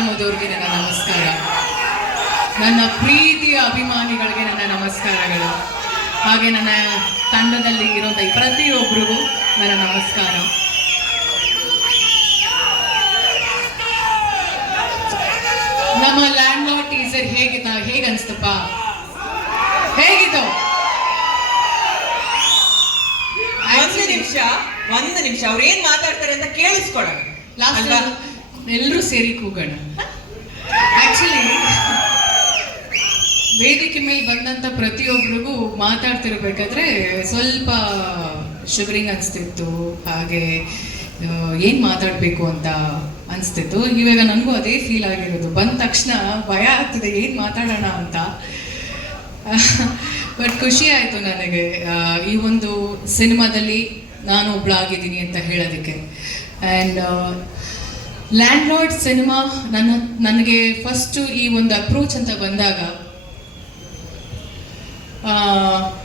ಮಾಧ್ಯಮದವ್ರಿಗೆ ನನ್ನ ನಮಸ್ಕಾರ. ನನ್ನ ಪ್ರೀತಿಯ ಅಭಿಮಾನಿಗಳಿಗೆ ನನ್ನ ನಮಸ್ಕಾರಗಳು. ಹಾಗೆ ನನ್ನ ತಂಡದಲ್ಲಿ ಇರುವಂಥ ಈ ಪ್ರತಿಯೊಬ್ಬರಿಗೂ ನನ್ನ ನಮಸ್ಕಾರ. ನಮ್ಮ ಲ್ಯಾಂಡ್ ಲಾರ್ಡ್ ಟೀಸರ್ ಹೇಗಿತ್ತ ಹೇಗೆ ಅನಿಸ್ತಪ್ಪ ಹೇಗಿತ್ತು? ಒಂದು ನಿಮಿಷ ಒಂದು ನಿಮಿಷ ಅವ್ರು ಏನ್ ಮಾತಾಡ್ತಾರೆ ಅಂತ ಕೇಳಿಸ್ಕೊಳ್ಳೋಣ ಲಾಸ್ಟ್? ಎಲ್ಲರೂ ಸೇರಿ ಕೂಗೋಣ. ಆಕ್ಚುಲಿ ವೇದಿಕೆ ಮೇಲೆ ಬಂದಂತ ಪ್ರತಿಯೊಬ್ಬರಿಗೂ ಮಾತಾಡ್ತಿರ್ಬೇಕಾದ್ರೆ ಸ್ವಲ್ಪ ಶಿವರಿಂಗ್ ಅನಿಸ್ತಿತ್ತು. ಹಾಗೆ ಏನು ಮಾತಾಡಬೇಕು ಅಂತ ಅನಿಸ್ತಿತ್ತು. ಇವಾಗ ನನಗೂ ಅದೇ ಫೀಲ್ ಆಗಿರೋದು. ಬಂದ ತಕ್ಷಣ ಭಯ ಆಗ್ತಿದೆ, ಏನು ಮಾತಾಡೋಣ ಅಂತ. ಬಟ್ ಖುಷಿ ಆಯಿತು ನನಗೆ. ಈ ಒಂದು ಸಿನಿಮಾದಲ್ಲಿ ನಾನು ಒಬ್ಳಾಗಿದ್ದೀನಿ ಅಂತ ಹೇಳೋದಕ್ಕೆ. ಆ್ಯಂಡ್ ಲ್ಯಾಂಡ್ ಲಾರ್ಡ್ ಸಿನಿಮಾ ನನ್ನ, ನನಗೆ ಫಸ್ಟು ಈ ಒಂದು ಅಪ್ರೋಚ್ ಅಂತ ಬಂದಾಗ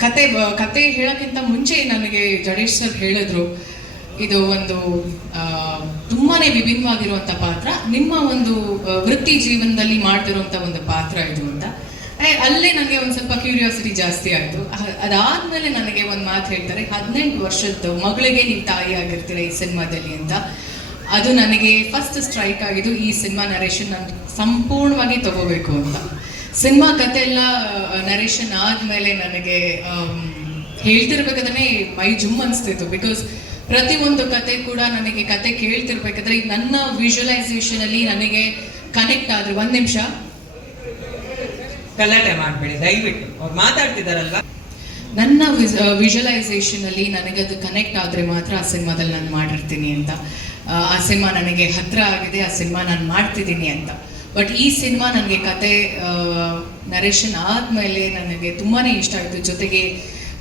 ಕತೆ ಕತೆ ಹೇಳೋಕ್ಕಿಂತ ಮುಂಚೆ ನನಗೆ ಜಡೇಶ್ ಸರ್ ಹೇಳಿದ್ರು, ಇದು ಒಂದು ತುಂಬಾ ವಿಭಿನ್ನವಾಗಿರುವಂಥ ಪಾತ್ರ, ನಿಮ್ಮ ಒಂದು ವೃತ್ತಿ ಜೀವನದಲ್ಲಿ ಮಾಡ್ತಿರುವಂಥ ಒಂದು ಪಾತ್ರ ಇದು ಅಂತ. ಅಲ್ಲೇ ನನಗೆ ಒಂದು ಸ್ವಲ್ಪ ಕ್ಯೂರಿಯಾಸಿಟಿ ಜಾಸ್ತಿ ಆಯಿತು. ಅದಾದಮೇಲೆ ನನಗೆ ಒಂದು ಮಾತು ಹೇಳ್ತಾರೆ, ಹದಿನೆಂಟು ವರ್ಷದ ಮಗಳಿಗೆ ನೀವು ತಾಯಿ ಆಗಿರ್ತೀರ ಈ ಸಿನಿಮಾದಲ್ಲಿ ಅಂತ. ಅದು ನನಗೆ ಫಸ್ಟ್ ಸ್ಟ್ರೈಕ್ ಆಗಿದ್ದು ಈ ಸಿನಿಮಾ ನರೇಷನ್ ನಾನು ಸಂಪೂರ್ಣವಾಗಿ ತಗೋಬೇಕು ಅಂತ. ಸಿನಿಮಾ ಕತೆ ಎಲ್ಲ ನರೇಶನ್ ಆದ್ಮೇಲೆ ನನಗೆ ಹೇಳ್ತಿರ್ಬೇಕಾದ್ರೆ ಮೈ ಜುಮ್ ಅನಿಸ್ತಿತ್ತು. ಬಿಕಾಸ್ ಪ್ರತಿಯೊಂದು ಕತೆ ಕೂಡ ನನಗೆ ಕತೆ ಕೇಳ್ತಿರ್ಬೇಕಾದ್ರೆ ನನ್ನ ವಿಜುವಲೈಸೇಷನ್ ಅಲ್ಲಿ ನನಗೆ ಕನೆಕ್ಟ್ ಆದ್ರೆ ಒಂದ್ ನಿಮಿಷ. ಗಲಾಟೆ ಮಾಡಬೇಡಿ ದಯವಿಟ್ಟು. ಅವ್ರು ಮಾತಾಡ್ತಿದಾರಲ್ವಾ? ನನ್ನ ವಿಜುವಲೈಸೇಷನ್ ಅಲ್ಲಿ ನನಗೆ ಅದು ಕನೆಕ್ಟ್ ಆದ್ರೆ ಮಾತ್ರ ಆ ಸಿನಿಮಾದಲ್ಲಿ ನಾನು ಮಾಡಿರ್ತೀನಿ ಅಂತ. ಆ, ಸಿನಿಮಾ ನನಗೆ ಹತ್ರ ಆಗಿದೆ ಆ ಸಿನಿಮಾ ನಾನು ಮಾಡ್ತಿದ್ದೀನಿ ಅಂತ. ಬಟ್ ಈ ಸಿನಿಮಾ ನನಗೆ ಕತೆ ನರೇಶನ್ ಆದಮೇಲೆ ನನಗೆ ತುಂಬಾ ಇಷ್ಟ ಆಯಿತು. ಜೊತೆಗೆ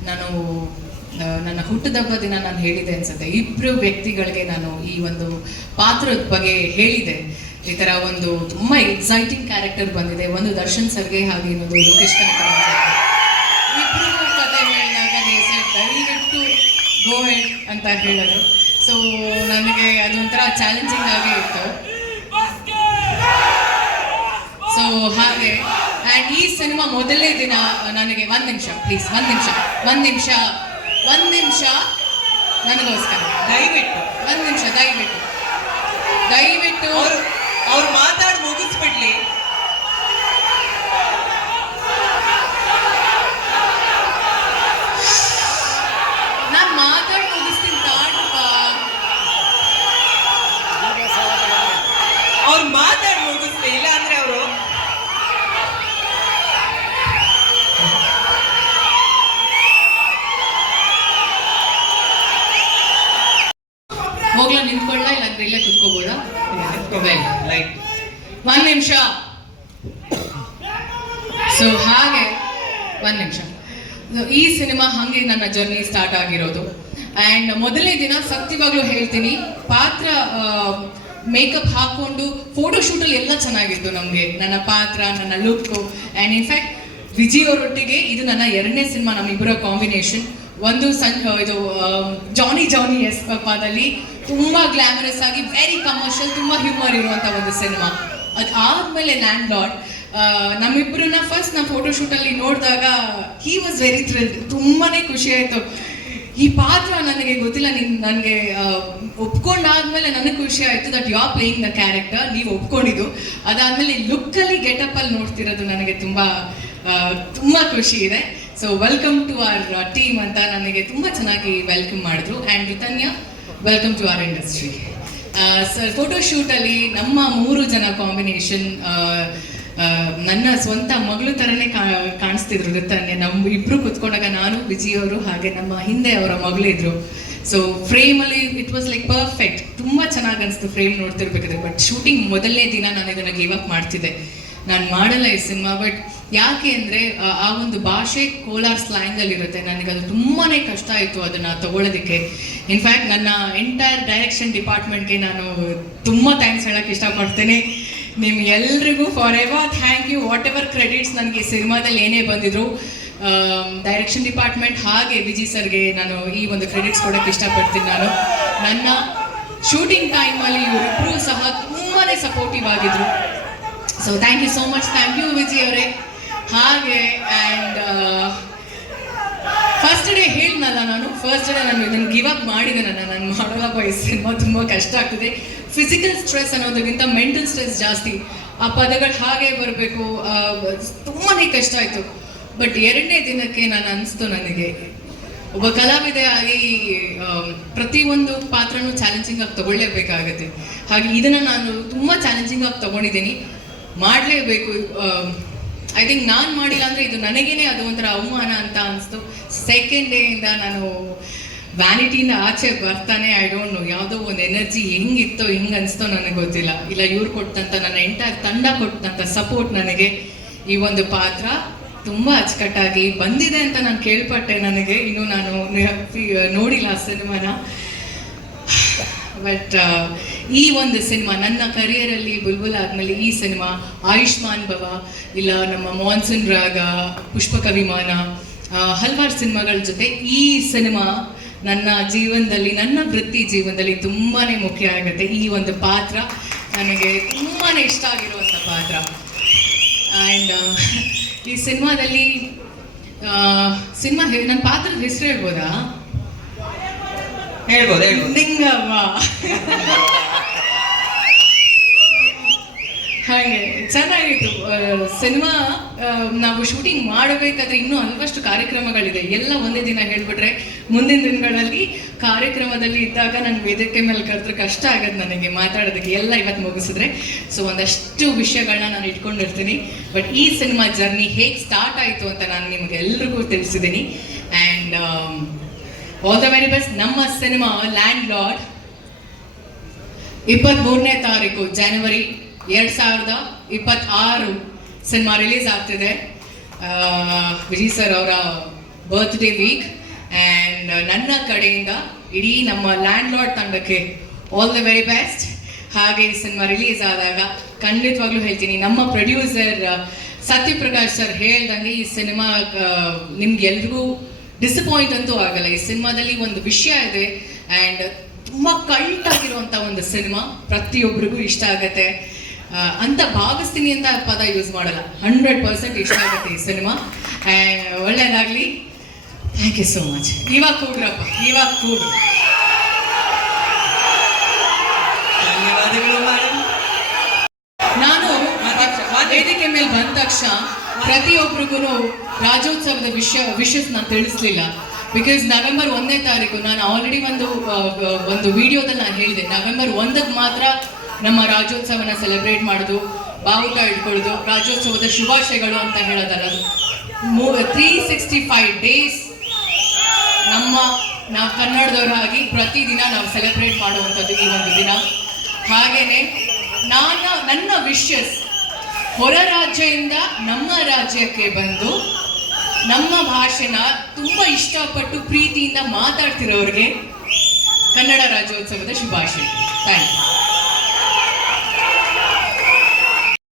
ನಾನು ನನ್ನ ಹುಟ್ಟದಬ್ಬ ದಿನ ನಾನು ಹೇಳಿದೆ ಅನ್ಸುತ್ತೆ. ಇಬ್ಬರು ವ್ಯಕ್ತಿಗಳಿಗೆ ನಾನು ಈ ಒಂದು ಪಾತ್ರದ ಬಗ್ಗೆ ಹೇಳಿದೆ. ಈ ಥರ ಒಂದು ತುಂಬ ಎಕ್ಸೈಟಿಂಗ್ ಕ್ಯಾರೆಕ್ಟರ್ ಬಂದಿದೆ. ಒಂದು ದರ್ಶನ್ ಸರ್ಗೆ ಹಾಗೆ ಇನ್ನೊಂದು ಲೋಕೇಶ್ ಕನಕ ಇಬ್ರು ಕತೆ ಹೇಳಿದಾಗ ದಯವಿಟ್ಟು ಗೋ ಹೆಡ್ ಅಂತ ಹೇಳಿದ್ರು ಸೊ ನನಗೆ ಅದೊಂಥರ ಚಾಲೆಂಜಿಂಗ್ ಆಗೇ ಇತ್ತು. ಸೊ ಹಾಗೆ. ಆ್ಯಂಡ್ ಈ ಸಿನಿಮಾ ಮೊದಲನೇ ದಿನ ನನಗೆ ಒಂದು ನಿಮಿಷ ಪ್ಲೀಸ್ ಒಂದು ನಿಮಿಷ ಒಂದು ನಿಮಿಷ ಒಂದು ನಿಮಿಷ ನನಗೋಸ್ಕರ. ದಯವಿಟ್ಟು. ಒಂದು ನಿಮಿಷ ದಯವಿಟ್ಟು. ದಯವಿಟ್ಟು. ಅವ್ರು ಅವ್ರು ಮಾತಾಡಿ ಮುಗಿಸ್ಬಿಡ್ಲಿ ನಾನು ಮಾತಾಡಿ ಮುಗಿಸ್ತೀನಿ ತಾಟಪ್ಪ ಅವ್ರು ಮಾತಾಡಿ ಮುಗಿಸ್ಲಿ ಇಲ್ಲ ಅಂದ್ರೆ ಅವರು ಹೋಗ್ಲಾ ನಿಂತ್ಕೊಳ್ಳ ಇಲ್ಲಾಂದ್ರೆ ಇಲ್ಲೇ ಕುತ್ಕೋಬೋದಾ? ಲೈಟ್ ಒಂದ್ ನಿಮಿಷ. ಸೊ ಹಾಗೆ ಒಂದ್ ನಿಮಿಷ. ಈ ಸಿನಿಮಾ ಹಂಗೆ ನನ್ನ ಜರ್ನಿ ಸ್ಟಾರ್ಟ್ ಆಗಿರೋದು. ಆ್ಯಂಡ್ ಮೊದಲನೇ ದಿನ ಸತ್ಯವಾಗ್ಲೂ ಹೇಳ್ತೀನಿ, ಪಾತ್ರ ಮೇಕಪ್ ಹಾಕೊಂಡು ಫೋಟೋ ಶೂಟಲ್ಲಿ ಎಲ್ಲ ಚೆನ್ನಾಗಿತ್ತು ನಮಗೆ. ನನ್ನ ಪಾತ್ರ, ನನ್ನ ಲುಕ್ಕು ಆ್ಯಂಡ್ ಇನ್ಫ್ಯಾಕ್ಟ್ ವಿಜಯ್ ಅವರೊಟ್ಟಿಗೆ ಇದು ನನ್ನ ಎರಡನೇ ಸಿನಿಮಾ, ನಮ್ಮಿಬ್ಬರ ಕಾಂಬಿನೇಷನ್ ಒಂದು ಸನ್ ಇದು ಜಾನಿ ಜಾನಿ ಎಸ್ ಪದಲ್ಲಿ ತುಂಬ ಗ್ಲಾಮರಸ್ ಆಗಿ ವೆರಿ ಕಮರ್ಷಿಯಲ್ ತುಂಬ ಹ್ಯೂಮರ್ ಇರುವಂಥ ಒಂದು ಸಿನಿಮಾ ಅದಾದ್ಮೇಲೆ ಲ್ಯಾಂಡ್ ಲಾಟ್ ನಮ್ಮಿಬ್ಬರನ್ನ ಫಸ್ಟ್ ನಾ ಫೋಟೋಶೂಟಲ್ಲಿ ನೋಡಿದಾಗ ಹಿ ವಾಸ್ ವೆರಿ ಥ್ರಿಲ್ ತುಂಬಾನೇ ಖುಷಿ ಆಯ್ತು. ಈ ಪಾತ್ರ ನನಗೆ ಗೊತ್ತಿಲ್ಲ, ನಿನ್, ನನಗೆ ಒಪ್ಕೊಂಡಾದ್ಮೇಲೆ ನನಗೆ ಖುಷಿ ಆಯ್ತು that you are playing the character ನೀವು ಒಪ್ಕೊಂಡಿದ್ದು. ಅದಾದ್ಮೇಲೆ ಲುಕ್ಕಲ್ಲಿ ಗೆಟಪ್ ಅಲ್ಲಿ ನೋಡ್ತಿರೋದು ನನಗೆ ತುಂಬಾ ತುಂಬ ತುಂಬಾ ಖುಷಿ ಇದೆ. So welcome to our team ಅಂತ ನನಗೆ ತುಂಬ ಚೆನ್ನಾಗಿ ವೆಲ್ಕಮ್ ಮಾಡಿದ್ರು. And Rithanya welcome to our industry sir ಫೋಟೋಶೂಟಲ್ಲಿ ನಮ್ಮ ಮೂರು ಜನ ಕಾಂಬಿನೇಷನ್ ನನ್ನ ಸ್ವಂತ ಮಗಳು ಥರನೇ ಕಾಣಿಸ್ತಿದ್ರು ರಿತನ್ಯ. ನಮ್ಮ ಇಬ್ಬರು ಕುತ್ಕೊಂಡಾಗ ನಾನು ವಿಜಯ್ ಅವರು ಹಾಗೆ ನಮ್ಮ ಹಿಂದೆ ಅವರ ಮಗಳಿದ್ರು ಸೊ ಫ್ರೇಮಲ್ಲಿ ಇಟ್ ವಾಸ್ ಲೈಕ್ ಪರ್ಫೆಕ್ಟ್ ತುಂಬ ಚೆನ್ನಾಗಿ ಅನಿಸ್ತು ಫ್ರೇಮ್ ನೋಡ್ತಿರ್ಬೇಕಾದ್ರೆ. ಬಟ್ ಶೂಟಿಂಗ್ ಮೊದಲನೇ ದಿನ ನಾನು ಇದನ್ನು ಗಿವ್ ಅಪ್ ಮಾಡ್ತಿದ್ದೆ. ನಾನು ಮಾಡಲ್ಲ ಈ ಸಿನಿಮಾ ಬಟ್ ಯಾಕೆ ಅಂದರೆ, ಆ ಒಂದು ಭಾಷೆ ಕೋಲಾರ್ ಸ್ಲ್ಯಾಂಗಲ್ಲಿ ಇರುತ್ತೆ ನನಗೆ ಅದು ತುಂಬಾ ಕಷ್ಟ ಆಯಿತು ಅದನ್ನು ತಗೊಳ್ಳೋದಕ್ಕೆ ಇನ್ಫ್ಯಾಕ್ಟ್ ನನ್ನ ಎಂಟೈರ್ ಡೈರೆಕ್ಷನ್ ಡಿಪಾರ್ಟ್ಮೆಂಟ್ಗೆ ನಾನು ತುಂಬ ಥ್ಯಾಂಕ್ಸ್ ಹೇಳೋಕ್ಕೆ ಇಷ್ಟಪಡ್ತೇನೆ. ನಿಮ್ ಎಲ್ರಿಗೂ forever thank you whatever credits ನನಗೆ ಸಿನಿಮಾದಲ್ಲಿ ಏನೇ ಬಂದಿದ್ರು ಡೈರೆಕ್ಷನ್ ಡಿಪಾರ್ಟ್ಮೆಂಟ್ ಹಾಗೆ ವಿಜಿ ಸರ್ಗೆ ನಾನು ಈ ಒಂದು ಕ್ರೆಡಿಟ್ಸ್ ಕೊಡೋಕ್ಕೆ ಇಷ್ಟಪಡ್ತೀನಿ ನಾನು. ನನ್ನ ಶೂಟಿಂಗ್ ಟೈಮಲ್ಲಿ ಇವರಿಬ್ಬರೂ ಸಹ ತುಂಬಾ ಸಪೋರ್ಟಿವ್ ಆಗಿದ್ರು. So thank you so much thank you Viji ಅವರೇ. ಹಾಗೆ ಆ್ಯಂಡ್ ಫಸ್ಟ್ ಡೇ ಹೇಳಿದ್ನಲ್ಲ ನಾನು. ಫಸ್ಟ್ ಡೇ ನಾನು ಇದನ್ನು ಗಿವ್ ಅಪ್ ಮಾಡಿದೆ ನನ್ನ. ನಾನು ಮಾಡೋಲ್ಲಪ್ಪ ಈ ಸಿನಿಮಾ ತುಂಬ ಕಷ್ಟ ಆಗ್ತದೆ. ಫಿಸಿಕಲ್ ಸ್ಟ್ರೆಸ್ ಅನ್ನೋದಕ್ಕಿಂತ ಮೆಂಟಲ್ ಸ್ಟ್ರೆಸ್ ಜಾಸ್ತಿ. ಆ ಪದಗಳು ಹಾಗೆ ಬರಬೇಕು ತುಂಬಾ ಕಷ್ಟ ಆಯಿತು. ಬಟ್ ಎರಡನೇ ದಿನಕ್ಕೆ ನಾನು ಅನಿಸ್ತು ನನಗೆ. ಒಬ್ಬ ಕಲಾವಿದೆ ಆಗಿ ಆಮ್, ಪ್ರತಿಯೊಂದು ಪಾತ್ರನೂ ಚಾಲೆಂಜಿಂಗ್ ಆಗಿ ತಗೊಳ್ಳೇಬೇಕಾಗತ್ತೆ. ಹಾಗೆ ಇದನ್ನು ನಾನು ತುಂಬ ಚಾಲೆಂಜಿಂಗ್ ಆಗಿ ತಗೊಂಡಿದ್ದೀನಿ. ಮಾಡಲೇಬೇಕು ಐ ಥಿಂಕ್ ನಾನು ಮಾಡಿಲ್ಲ ಅಂದರೆ ಇದು ನನಗೇನೆ ಅದು ಒಂಥರ ಅವಮಾನ ಅಂತ ಅನಿಸ್ತು. ಸೆಕೆಂಡ್ ಡೇಯಿಂದ ನಾನು ವ್ಯಾನಿಟಿಯಿಂದ ಆಚೆ ಬರ್ತಾನೆ. ಐ ಡೋಂಟ್ ನೋ ಯಾವುದೋ ಒಂದು ಎನರ್ಜಿ ಹೆಂಗಿತ್ತೋ, ಹೆಂಗೆ ಅನಿಸ್ತೋ ನನಗೆ ಗೊತ್ತಿಲ್ಲ. ಇಲ್ಲ, ಇವ್ರು ಕೊಟ್ಟಂಥ ನನ್ನ ಎಂಟೈರ್ ತಂಡ ಕೊಟ್ಟಂತ ಸಪೋರ್ಟ್ ನನಗೆ ಈ ಒಂದು ಪಾತ್ರ ತುಂಬ ಅಚ್ಚುಕಟ್ಟಾಗಿ ಬಂದಿದೆ ಅಂತ ನಾನು ಕೇಳ್ಪಟ್ಟೆ ನನಗೆ. ಇನ್ನು ನಾನು ನೋಡಿಲ್ಲ ಆ ಸಿನಿಮಾನ. ಬಟ್ ಈ ಒಂದು ಸಿನಿಮಾ ನನ್ನ ಕರಿಯರಲ್ಲಿ ಬುಲ್ಬುಲ್ ಆದಮೇಲೆ ಈ ಸಿನಿಮಾ ಆಯುಷ್ಮಾನ್ ಭವ ಇಲ್ಲ ನಮ್ಮ ಮಾನ್ಸೂನ್ ರಾಗ ಪುಷ್ಪಕ ವಿಮಾನ ಹಲವಾರು ಸಿನಿಮಾಗಳ ಜೊತೆ ಈ ಸಿನಿಮಾ ನನ್ನ ಜೀವನದಲ್ಲಿ ನನ್ನ ವೃತ್ತಿ ಜೀವನದಲ್ಲಿ ತುಂಬಾನೇ ಮುಖ್ಯ ಆಗುತ್ತೆ. ಈ ಒಂದು ಪಾತ್ರ ನನಗೆ ತುಂಬಾನೇ ಇಷ್ಟ ಆಗಿರುವಂಥ ಪಾತ್ರ. ಆ್ಯಂಡ್ ಈ ಸಿನಿಮಾದಲ್ಲಿ ಸಿನಿಮಾ ನನ್ನ ಪಾತ್ರದ ಹೆಸರು ಹೇಳ್ಬೋದಾ? ಹೇಳ್ಬೋದು ಹೇಳ್ಬೋದು. ನಿಂಗವ್ವ ಹಾಗೆ, ಚೆನ್ನಾಗಿತ್ತು. ಸಿನಿಮಾ ನಾವು ಶೂಟಿಂಗ್ ಮಾಡಬೇಕಾದ್ರೆ ಇನ್ನೂ ಹಲವಷ್ಟು ಕಾರ್ಯಕ್ರಮಗಳಿದೆ. ಎಲ್ಲ ಒಂದೇ ದಿನ ಹೇಳ್ಬಿಟ್ರೆ, ಮುಂದಿನ ದಿನಗಳಲ್ಲಿ ಕಾರ್ಯಕ್ರಮದಲ್ಲಿ ಇದ್ದಾಗ ನಂಗೆ ವೇದಿಕೆ ಮೇಲೆ ಕರೆದ್ರೆ ಕಷ್ಟ ಆಗದ್ ನನಗೆ ಮಾತಾಡೋದಕ್ಕೆ. ಎಲ್ಲ ಇವತ್ತು ಮುಗಿಸಿದ್ರೆ. ಸೊ ಒಂದಷ್ಟು ವಿಷಯಗಳನ್ನ ನಾನು ಇಟ್ಕೊಂಡಿರ್ತೀನಿ. ಬಟ್ ಈ ಸಿನಿಮಾ ಜರ್ನಿ ಹೇಗೆ ಸ್ಟಾರ್ಟ್ ಆಯಿತು ಅಂತ ನಾನು ನಿಮಗೆ ಎಲ್ರಿಗೂ ತಿಳಿಸಿದ್ದೀನಿ. And all the very best ನಮ್ಮ ಸಿನಿಮಾ ಲ್ಯಾಂಡ್ ಲಾರ್ಡ್ ಇಪ್ಪತ್ತ್ಮೂರನೇ ತಾರೀಕು ಜನವರಿ ಎರಡು ಸಾವಿರದ ಇಪ್ಪತ್ತಾರು ಸಿನಿಮಾ ರಿಲೀಸ್ ಆಗ್ತಿದೆ. ವಿಜಯ್ ಸರ್ ಅವರ ಬರ್ತ್ಡೇ ವೀಕ್ ಆ್ಯಂಡ್ ನನ್ನ ಕಡೆಯಿಂದ ಇಡೀ ನಮ್ಮ ಲ್ಯಾಂಡ್ ಲಾರ್ಡ್ ತಂಡಕ್ಕೆ ಆಲ್ ದ ವೆರಿ ಬೆಸ್ಟ್ ಹಾಗೆ ಈ ಸಿನಿಮಾ ರಿಲೀಸ್ ಆದಾಗ ಖಂಡಿತವಾಗ್ಲೂ ಹೇಳ್ತೀನಿ, ನಮ್ಮ ಪ್ರೊಡ್ಯೂಸರ್ ಸತ್ಯಪ್ರಕಾಶ್ ಸರ್ ಹೇಳ್ದಂಗೆ ಈ ಸಿನಿಮಾ ನಿಮ್ಗೆ ಎಲ್ರಿಗೂ ಡಿಸಪಾಯಿಂಟ್ ಅಂತೂ ಆಗಲ್ಲ. ಈ ಸಿನಿಮಾದಲ್ಲಿ ಒಂದು ವಿಷಯ ಇದೆ ಆ್ಯಂಡ್ ತುಂಬ ಕಲ್ಟಾಗಿರುವಂಥ ಒಂದು ಸಿನಿಮಾ ಪ್ರತಿಯೊಬ್ಬರಿಗೂ ಇಷ್ಟ ಆಗತ್ತೆ. ಅಂತ ಭಾವಿಸ್ತೀನಿ ಅಂತ ಪದ ಯೂಸ್ ಮಾಡಲ್ಲ. ಹಂಡ್ರೆಡ್ ಪರ್ಸೆಂಟ್ ಇಷ್ಟ ಆಗುತ್ತೆ ಈ ಸಿನಿಮಾ ಒಳ್ಳೇದಾಗ್ಲಿ. ಥ್ಯಾಂಕ್ ಯು ಸೋ ಮಚ್ ಇವಾಗ ಕೂಗ್ರಪ್ಪ ಇವಾಗ ಕೂಗ್ರಿ ಧನ್ಯವಾದಗಳು ನಾನು. ವೇದಿಕೆ ಮೇಲೆ ಬಂದ ತಕ್ಷಣ ಪ್ರತಿಯೊಬ್ಬರಿಗೂ ರಾಜ್ಯೋತ್ಸವದ ವಿಷಯ ವಿಷಸ್ ನಾನು ತಿಳಿಸ್ಲಿಲ್ಲ. ಬಿಕಾಸ್ ನವೆಂಬರ್ ಒಂದನೇ ತಾರೀಕು ನಾನು ಆಲ್ರೆಡಿ ಒಂದು ಒಂದು ವಿಡಿಯೋದಲ್ಲಿ ನಾನು ಹೇಳಿದೆ. ನವೆಂಬರ್ ಒಂದಕ್ಕೆ ಮಾತ್ರ ನಮ್ಮ ರಾಜ್ಯೋತ್ಸವನ ಸೆಲೆಬ್ರೇಟ್ ಮಾಡೋದು, ಬಾವುಟ ಇಟ್ಕೊಳ್ಳೋದು, ರಾಜ್ಯೋತ್ಸವದ ಶುಭಾಶಯಗಳು ಅಂತ ಹೇಳೋದಲ್ಲ ತ್ರೀ ಸಿಕ್ಸ್ಟಿ ಫೈವ್ ಡೇಸ್ ನಮ್ಮ, ನಾವು ಕನ್ನಡದವರಾಗಿ ಪ್ರತಿದಿನ ನಾವು ಸೆಲೆಬ್ರೇಟ್ ಮಾಡುವಂಥದ್ದು ಈ ಒಂದು ದಿನ. ಹಾಗೆಯೇ ನಾನು, ನನ್ನ ವಿಶಸ್ ಹೊರ ರಾಜ್ಯದಿಂದ ನಮ್ಮ ರಾಜ್ಯಕ್ಕೆ ಬಂದು ನಮ್ಮ ಭಾಷೆನ ತುಂಬ ಇಷ್ಟಪಟ್ಟು ಪ್ರೀತಿಯಿಂದ ಮಾತಾಡ್ತಿರೋರಿಗೆ ಕನ್ನಡ ರಾಜ್ಯೋತ್ಸವದ ಶುಭಾಶಯ. Thank you